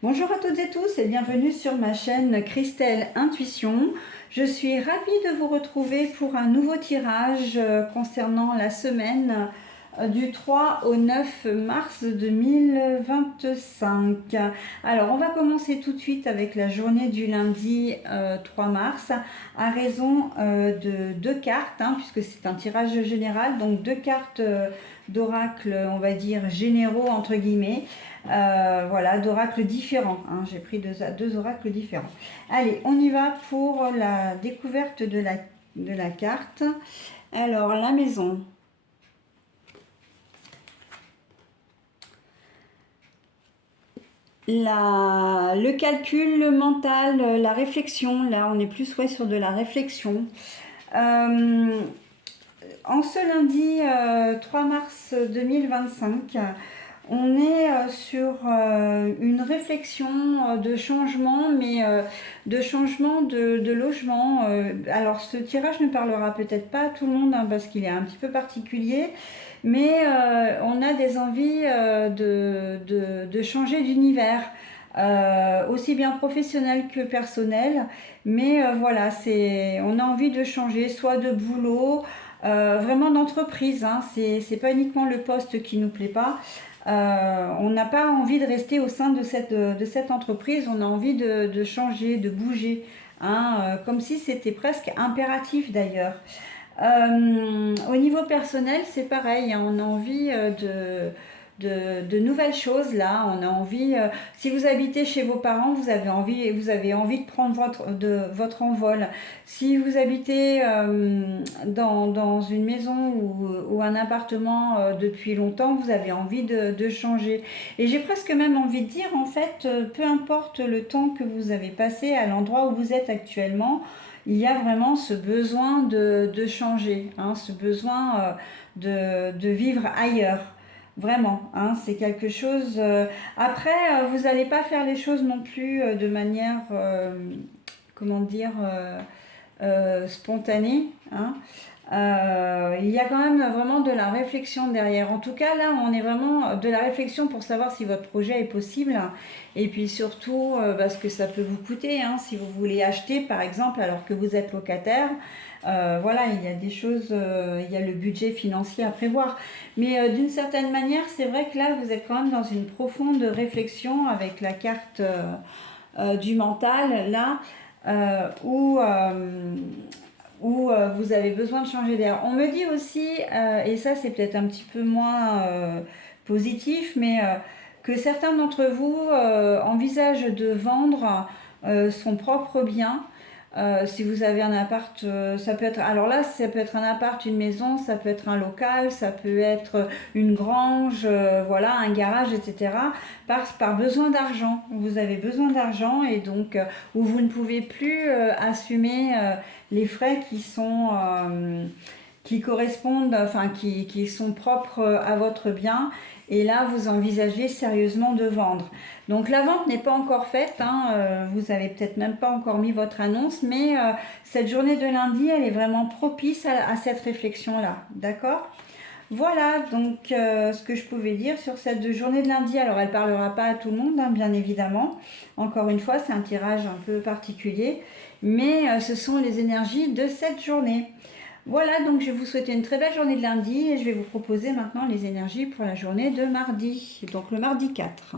Bonjour à toutes et tous et bienvenue sur ma chaîne Christelle Intuition. Je suis ravie de vous retrouver pour un nouveau tirage concernant la semaine du 3 au 9 mars 2025. Alors on va commencer tout de suite avec la journée du lundi 3 mars à raison de deux cartes, puisque c'est un tirage général, donc deux cartes d'oracle, on va dire généraux entre guillemets. Voilà, d'oracles différents. J'ai pris deux oracles différents. Allez, on y va pour la découverte de la carte. Alors, la maison. Le calcul, le mental, la réflexion. Là, on est plus sur de la réflexion. En ce lundi 3 mars 2025, on est sur une réflexion de changement, mais de changement de logement. Alors ce tirage ne parlera peut-être pas à tout le monde parce qu'il est un petit peu particulier, mais on a des envies de changer d'univers. Aussi bien professionnel que personnel, mais voilà, on a envie de changer, soit de boulot, vraiment d'entreprise, c'est pas uniquement le poste qui nous plaît pas. On n'a pas envie de rester au sein de cette entreprise, on a envie de changer, de bouger, comme si c'était presque impératif d'ailleurs. Au niveau personnel, c'est pareil, on a envie de nouvelles choses là. On a envie, si vous habitez chez vos parents, vous avez envie de prendre votre envol. Si vous habitez dans une maison ou un appartement depuis longtemps, vous avez envie de changer. Et j'ai presque même envie de dire, en fait, peu importe le temps que vous avez passé à l'endroit où vous êtes actuellement, il y a vraiment ce besoin de changer, ce besoin de vivre ailleurs. Vraiment, c'est quelque chose. Après, vous n'allez pas faire les choses non plus de manière, comment dire, spontanée. Il y a quand même vraiment de la réflexion derrière. En tout cas, là, on est vraiment de la réflexion pour savoir si votre projet est possible. Et puis surtout, parce que ça peut vous coûter, si vous voulez acheter, par exemple, alors que vous êtes locataire. Voilà, il y a des choses, il y a le budget financier à prévoir. Mais d'une certaine manière, c'est vrai que là, vous êtes quand même dans une profonde réflexion avec la carte du mental, là, où vous avez besoin de changer d'air. On me dit aussi, et ça c'est peut-être un petit peu moins positif, mais que certains d'entre vous envisagent de vendre son propre bien. Si vous avez un appart, ça peut être, alors là ça peut être un appart, une maison, ça peut être un local, ça peut être une grange, voilà, un garage, etc. Par besoin d'argent. Vous avez besoin d'argent et donc où vous ne pouvez plus assumer les frais qui correspondent, enfin qui sont propres à votre bien. Et là, vous envisagez sérieusement de vendre. Donc la vente n'est pas encore faite, vous avez peut-être même pas encore mis votre annonce, mais cette journée de lundi, elle est vraiment propice à cette réflexion-là, d'accord ? Voilà, donc ce que je pouvais dire sur cette journée de lundi. Alors elle ne parlera pas à tout le monde, bien évidemment. Encore une fois, c'est un tirage un peu particulier, mais ce sont les énergies de cette journée. Voilà, donc je vais vous souhaiter une très belle journée de lundi et je vais vous proposer maintenant les énergies pour la journée de mardi, donc le mardi 4.